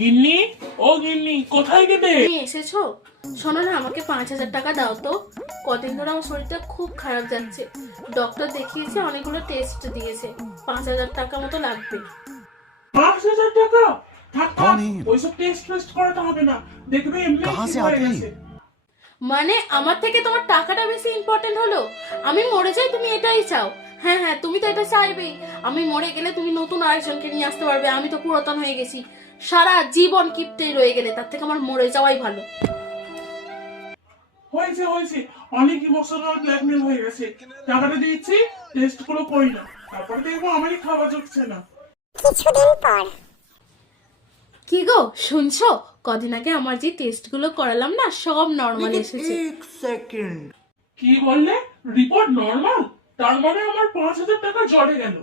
গিন্নি, ও গিন্নি, কোথায় গেলে? তুমি এসেছো? শোনো না, আমাকে 5,000 টাকা দাও তো। কদিন ধরে আমার শরীরটা খুব খারাপ যাচ্ছে। ডক্টর দেখিয়েছে, অনেকগুলো টেস্ট দিয়েছে। 5,000 টাকা মতো লাগবে। 5,000 টাকা? থাক থাক, कौन है ये? ওইসব টেস্ট করাতে হবে না, দেখবে এমনি कहाँ से ঠিক হয়ে आते हैं গেছে। ये? মানে আমার থেকে তোমার টাকাটা বেশি ইম্পর্টেন্ট হলো? আমি মরে যাই, তুমি এটাই চাও? হ্যাঁ হ্যাঁ, তুমি তো এটা চাইবেই। আমি মরে গেলে তুমি নতুন আরেকজনকে নিয়ে আসতে পারবে, আমি তো পুরাতন হয়ে গেছি। সারা জীবন কিপটেই রয়ে গেলে, তার থেকে আমার মরে যাওয়াই ভালো। হয়েছে হয়েছে, অনেক ইমোশনাল ব্ল্যাকমেল হয়ে গেছে। টাকাটা দিচ্ছি, টেস্ট গুলো করি না, তারপরে দেখবো আমারই খাওয়া জুটছে না। কি গো, শুনছো? কদিন আগে আমার যে টেস্টগুলো করালাম না, সব নর্মাল এসেছে। एक सेकंड। কি বললে? Report normal? তার মানে আমার 5,000 টাকা জড়ে গেল।